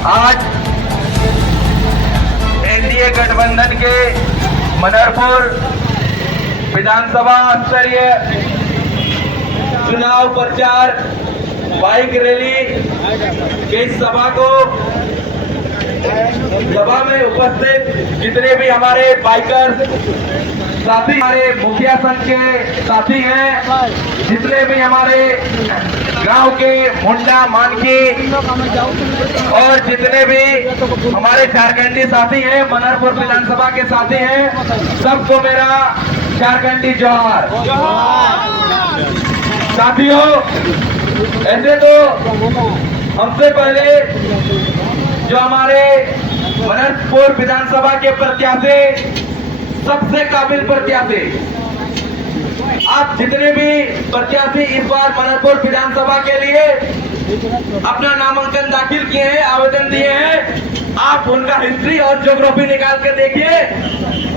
आज एनडीए गठबंधन के मनरपुर विधानसभा स्तरीय चुनाव प्रचार बाइक रैली के इस सभा में उपस्थित जितने भी हमारे बाइकर साथी, हमारे मुखिया संघ के साथी हैं, जितने भी हमारे गांव के मुंडा मानकी और जितने भी हमारे झारखंडी साथी हैं, मनरपुर विधानसभा के साथी हैं, सबको मेरा झारखंडी जोहार। साथियों, ऐसे तो हमसे पहले जो हमारे मनरपुर विधानसभा के प्रत्याशी, सबसे काबिल प्रत्याशी, आप जितने भी प्रत्याशी इस बार मनरपुर विधानसभा के लिए अपना नामांकन दाखिल किए हैं, आवेदन दिए हैं, आप उनका हिस्ट्री और ज्योग्राफी निकाल के देखिए।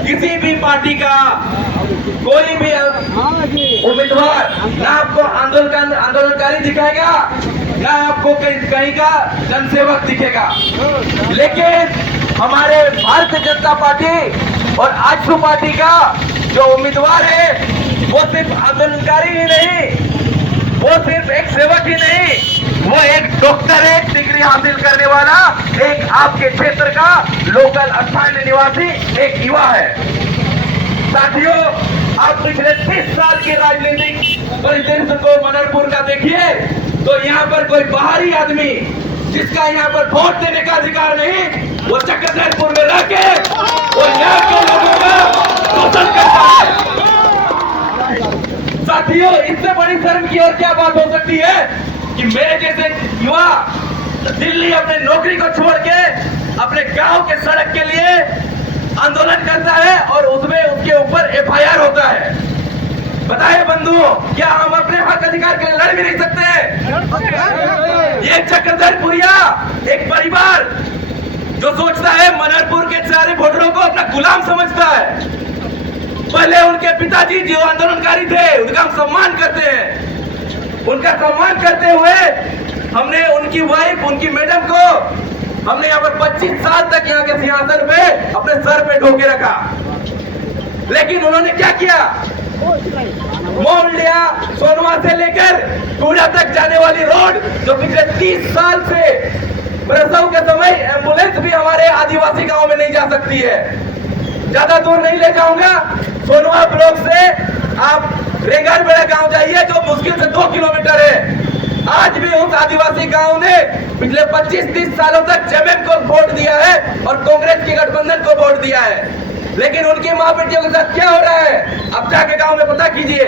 किसी भी पार्टी का कोई भी उम्मीदवार ना आपको आंदोलनकारी दिखाएगा, ना आपको कहीं का जनसेवक दिखेगा, लेकिन हमारे भारतीय जनता पार्टी और आजसू पार्टी का जो उम्मीदवार है वो सिर्फ आंदोलनकारी ही नहीं, वो सिर्फ एक सेवक ही नहीं, वो एक डॉक्टरेट डिग्री हासिल करने वाला एक आपके क्षेत्र का लोकल स्थानीय निवासी एक युवा है। साथियों, आप पिछले 30 साल के राजनीतिक परिदृश्य को मनरपुर का देखिए तो यहाँ पर कोई बाहरी आदमी जिसका यहाँ पर वोट देने का अधिकार नहीं, वो चक्रधरपुर में रह के वो यहाँ के लोगों का शोषण करता है। साथियों, इससे बड़ी शर्म की और क्या बात हो सकती है कि मेरे जैसे युवा दिल्ली अपने नौकरी को छोड़ के अपने गांव के सड़क के लिए आंदोलन करता है और उसमें उसके ऊपर एफआईआर होता है। बताइए बंधुओं, क्या हम अपने हक अधिकार के लिए लड़ भी नहीं सकते? ये चक्रधरपुरिया एक परिवार जो सोचता है मनरपुर के सारे वोटरों को अपना गुलाम समझता है। पहले उनके पिताजी जो आंदोलनकारी थे उनका हम सम्मान करते हैं, उनका सम्मान करते हुए हमने उनकी वाइफ, उनकी मैडम को हमने यहाँ पर 25 साल तक यहाँ के सिंहासन पे अपने सर पे ढोके रखा, लेकिन उन्होंने क्या किया? मोहल्लिया सोनवा से लेकर कूड़ा तक जाने वाली रोड जो पिछले 30 साल से प्रसव के समय एम्बुलेंस भी हमारे आदिवासी गांव में नहीं जा सकती है। ज्यादा दूर नहीं ले जाऊंगा, सोनवा ब्लॉक से आप रेंगारबेड़ा गांव जाइए जो मुश्किल से 2 किलोमीटर है। आज भी उस आदिवासी गांव ने पिछले 25-30 सालों तक जेएमएम को वोट दिया है और कांग्रेस के गठबंधन को वोट दिया है, लेकिन उनकी माँ बेटियों के साथ क्या हो रहा है अब जाके गांव में पता कीजिए।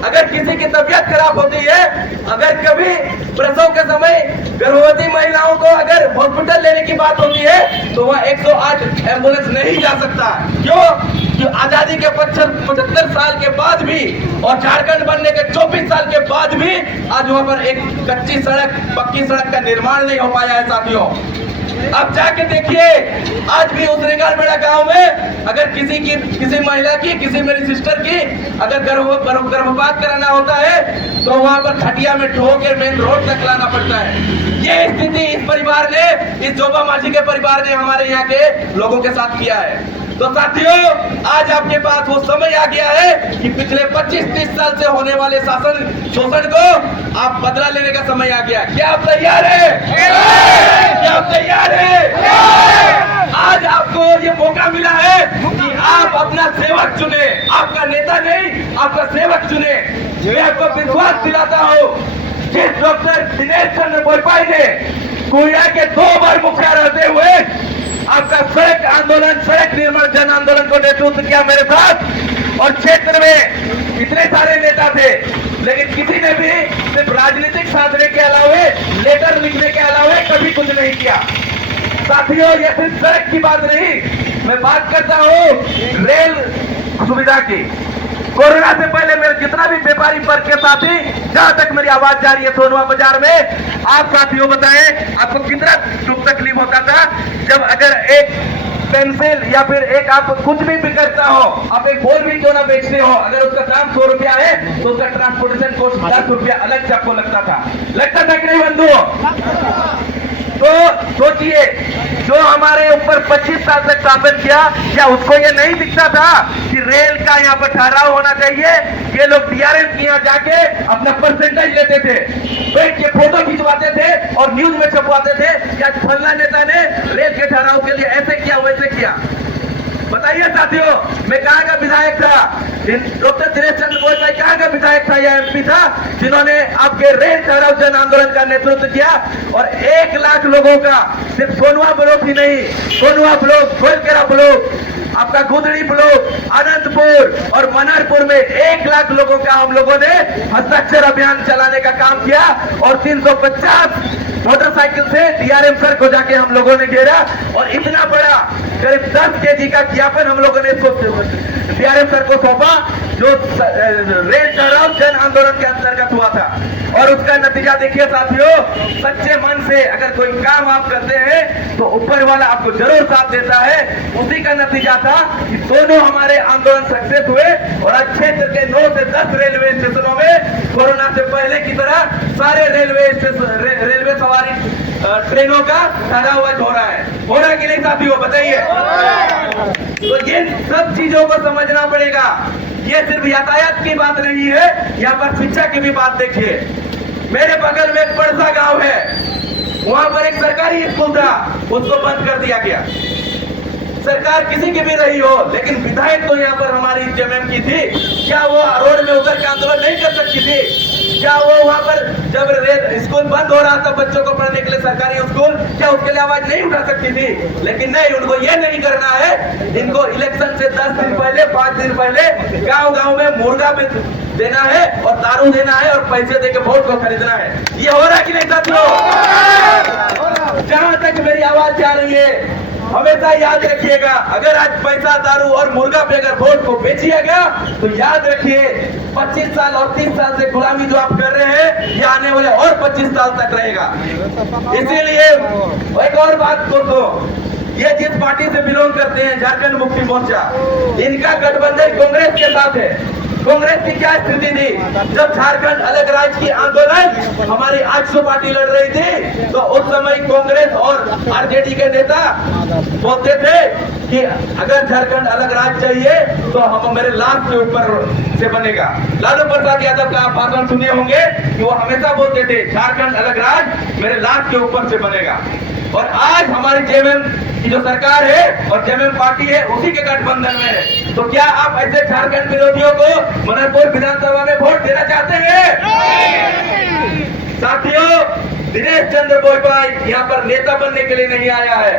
अगर किसी की तबीयत खराब होती है, अगर कभी प्रसव के समय गर्भवती महिलाओं को अगर हॉस्पिटल लेने की बात होती है तो वह 108 एम्बुलेंस नहीं जा सकता। क्यों? आजादी के 75 साल के बाद भी और झारखंड बनने के 24 साल के बाद भी आज वहां पर एक कच्ची सड़क, पक्की सड़क का निर्माण नहीं हो पाया है। साथियों, अब जाके देखिए, आज भी उस रेंगारबेड़ा गांव में अगर किसी महिला की, किसी मेरी सिस्टर की अगर गर्भपात कराना होता है तो वहां पर खटिया में ढो के मेन रोड तक लाना पड़ता है। ये स्थिति इस परिवार ने, इस जोबा माझी के परिवार ने हमारे यहाँ के लोगों के साथ किया है। तो साथियों, आज आपके पास वो समय आ गया है कि पिछले 25-30 साल से होने वाले शोषण को आप बदला लेने का समय आ गया। क्या आप तैयार है? क्या आप तैयार है? आज आपको ये मौका मिला है कि आप अपना सेवक चुने, आपका नेता नहीं, आपका सेवक चुने। मैं आपको विश्वास दिलाता हूँ, जिस डॉक्टर दिनेश चंद्र बोरपाई ने कोयला के 2 बार मुखिया रहते हुए आपका सड़क आंदोलन, सड़क निर्माण जन आंदोलन को नेतृत्व किया मेरे साथ, और क्षेत्र में इतने सारे नेता थे, लेकिन किसी ने भी सिर्फ राजनीतिक साधने के अलावे, लेटर लिखने के अलावे कभी कुछ नहीं किया। साथियों, यह सिर्फ सड़क की बात नहीं, मैं बात करता हूँ रेल सुविधा की। कोरोना से पहले मेरे जितना भी व्यापारी वर्ग के साथी, जहां तक मेरी आवाज जा रही है सोनवा बाजार में, आप साथियों बताएं आपको कितना दुख तकलीफ होता था जब अगर एक पेंसिल या फिर एक आप कुछ भी करता हो, आप एक बोल भी क्यों ना बेचते हो, अगर उसका दाम 100 रुपया है तो उसका ट्रांसपोर्टेशन कॉस्ट 10 रुपया अलग से आपको लगता था कि नहीं बंधुओं? तो सोचिए सोचिए, जो हमारे ऊपर 25 साल तक शासन किया, क्या उसको ये नहीं दिखता था कि रेल का यहाँ पर ठहराव होना चाहिए? ये लोग डीआरएम की यहाँ जाके अपना परसेंटेज लेते थे, बैठ के फोटो खिंचवाते थे और न्यूज में छपवाते थे कि आज फलना नेता ने रेल के ठहराव के लिए ऐसे किया वैसे किया। बताइए साथियों, मैं कहाँ का विधायक था? डॉक्टर दिनेश चंद्र भोजपाई कहाँ का विधायक था या एमपी था जिन्होंने आपके रेल ठहराव जन आंदोलन का नेतृत्व किया? और 1 लाख लोगों का, सिर्फ सोनवा ब्लॉक ही नहीं, सोनवा ब्लॉक, गोलकेरा ब्लॉक, आपका गुदड़ी ब्लॉक, अनंतपुर और मनारपुर में 1 लाख लोगों का हम लोगों ने हस्ताक्षर अभियान चलाने का काम किया और 350 मोटरसाइकिल से डीआरएम सर को जाके हम लोगों ने घेरा और इतना बड़ा करीब 10 केजी का ज्ञापन हम लोगों ने डीआरएम सर को सौंपा, जो रेल ठहराव जन आंदोलन के अंतर्गत हुआ था। और उसका नतीजा देखिए साथियों, सच्चे मन से अगर कोई काम आप करते हैं तो ऊपर वाला आपको जरूर साथ देता है। उसी का नतीजा था कि दोनों हमारे आंदोलन सक्सेस हुए और आज क्षेत्र के 9 से 10 रेलवे स्टेशनों में कोरोना से पहले की तरह सारे रेलवे सवारी ट्रेनों का ठहराव हो रहा है। हो रहा है कि नहीं साथियों, बताइए। तो ये सब चीजों को समझना पड़ेगा। ये सिर्फ यातायात की बात नहीं है, यहाँ पर शिक्षा की भी बात देखिए। मेरे बगल में एक पड़सा गांव है, वहां पर एक सरकारी स्कूल था, उसको बंद कर दिया गया। सरकार किसी की भी रही हो, लेकिन विधायक तो यहाँ पर हमारी जेएमएम की थी। क्या वो रोड में उतर के आंदोलन नहीं कर सकती थी? क्या वो वहां पर जब स्कूल बंद हो रहा था बच्चों को पढ़ने के लिए, सरकारी स्कूल, क्या उसके लिए आवाज नहीं उठा सकती थी? लेकिन नहीं, उनको ये नहीं करना है। इनको इलेक्शन से 10 दिन पहले, 5 दिन पहले गांव-गांव में मुर्गा भी देना है और दारू देना है और पैसे देके वोट को खरीदना है। ये हो रहा है कि नहीं साथियों? जहां तक मेरी आवाज जा रही है, हमेशा याद रखिएगा, अगर आज पैसा, दारू और मुर्गा पे अगर वोट को बेचिया गया तो याद रखिए 25 साल और 30 साल से गुलामी जो आप कर रहे हैं, ये आने वाले और 25 साल तक रहेगा। इसीलिए एक और बात बोल दो, ये जिस पार्टी से बिलोंग करते हैं, झारखंड मुक्ति मोर्चा, इनका गठबंधन कांग्रेस के साथ है। कांग्रेस की क्या स्थिति थी? जब झारखंड अलग राज्य की आंदोलन हमारी आजसू पार्टी लड़ रही थी, तो उस समय कांग्रेस और आरजेडी के नेता बोलते थे कि अगर झारखंड अलग राज्य चाहिए तो हम मेरे लाश के ऊपर से बनेगा। लालू प्रसाद यादव का आप भाषण सुने होंगे कि वो हमेशा बोलते थे झारखंड अलग राज्य मेरे लाश के ऊपर से बनेगा। और आज हमारी जेएमएम की जो सरकार है और जेएमएम पार्टी है, उसी के गठबंधन में है। तो क्या आप ऐसे झारखंड विरोधियों को मनारपुर विधानसभा में वोट देना चाहते हैं? साथियों, दिनेश चंद्र भोजपाई यहाँ पर नेता बनने के लिए नहीं आया है।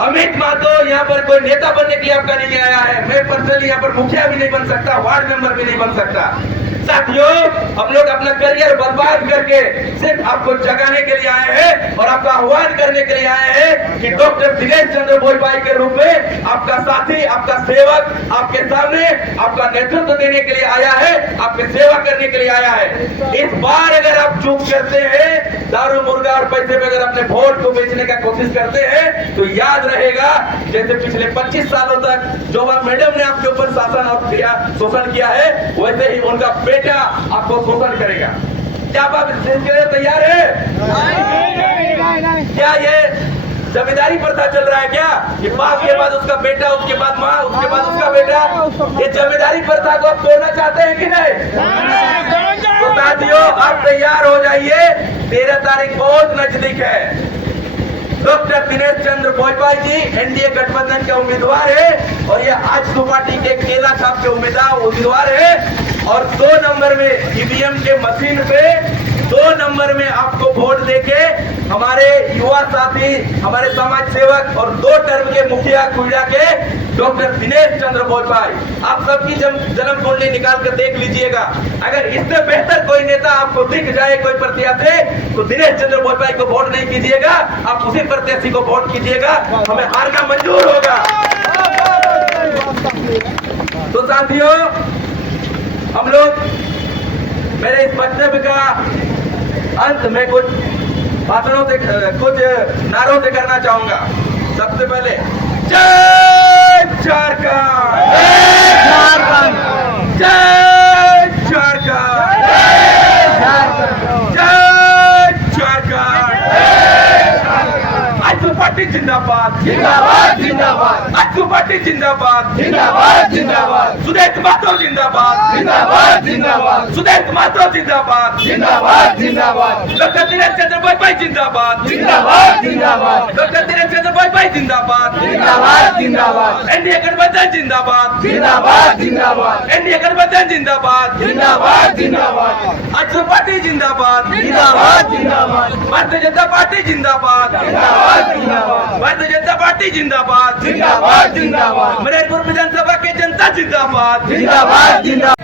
अमित महतो यहाँ पर कोई नेता बनने के लिए आपका नहीं आया है। मैं पर्सनली यहाँ पर मुखिया भी नहीं बन सकता, वार्ड मेंबर भी नहीं बन सकता। साथियों, हम लोग अपना करियर बर्बाद करके सिर्फ आपको जगाने के लिए आए हैं और आपका आह्वान करने के लिए आए हैं कि डॉक्टर दिनेश चंद्र भोजपाई के रूप में आपका साथी, आपका सेवक आपके सामने आपका नेतृत्व देने के लिए आया है, आपकी सेवा करने के लिए आया है। इस बार अगर आप चूक करते हैं, दारू, मुर्गा और पैसे में अगर अपने वोट को बेचने का कोशिश करते हैं, तो याद रहेगा जैसे पिछले 25 सालों तक जो मैडम ने आपके ऊपर शासन और शोषण किया है, वैसे ही उनका बेटा आपको शोषण करेगा। क्या आप इसके लिए तैयार है? क्या ये जमींदारी प्रथा चल रहा है क्या? कि बाप के बाद उसका बेटा, उसके बाद माँ, उसके बाद उसका बेटा, ये जमींदारी प्रथा को आप तोड़ना चाहते हैं कि नहीं? तो साथियों, आप तैयार हो जाइए, 13 तारीख बहुत नजदीक है। डॉक्टर दिनेश चंद्र भोजपाई जी एनडीए गठबंधन के उम्मीदवार है और ये आजसू पार्टी के केला साहब के उम्मीदवार है। और 2 नंबर में ईवीएम के मशीन पे 2 नंबर में आपको वोट देके हमारे युवा साथी, हमारे समाज सेवक और 2 टर्म के मुखिया कुड़िया के डॉक्टर दिनेश चंद्र भोजपाई, आप सबकी जन्म कुंडली निकाल कर देख लीजिएगा। अगर इससे बेहतर कोई नेता आपको दिख जाए, कोई प्रत्याशी, तो दिनेश चंद्र भोजपाई को वोट नहीं कीजिएगा, आप उसी प्रत्याशी को वोट कीजिएगा। हमें हारना मंजूर होगा। तो साथियों, हम लोग मेरे इस वक्तव्य का अंत में कुछ भाषणों से, कुछ नारों से करना चाहूंगा। सबसे पहले जय झारखंड, जय झारखंड, जय झारखंड, जय झारखंड। पार्टी जिंदाबाद जिंदाबाद जिंदाबाद अच्चू पार्टी जिंदाबाद जिंदाबाद जिंदाबाद सुदेश माधव जिंदाबाद जिंदाबाद जिंदाबाद सुदेश माधव जिंदाबाद जिंदाबाद जिंदाबाद डॉक्टर दिनेश चंद्र भाई जिंदाबाद जिंदाबाद जिंदाबाद डॉक्टर दिनेश चंद्र भाई जिंदाबाद जिंदाबाद जिंदाबाद एनडीए गठबंधन जिंदाबाद जिंदाबाद जिंदाबाद एनडीए गठबंधन जिंदाबाद जिंदाबाद जिंदाबाद अच्चू पार्टी जिंदाबाद जिंदाबाद जिंदाबाद भारतीय जनता पार्टी जिंदाबाद जिंदाबाद जिंदाबाद भारतीय जनता पार्टी जिंदाबाद जिंदाबाद जिंदाबाद मरेरपुर विधानसभा के जनता जिंदाबाद जिंदाबाद जिंदाबाद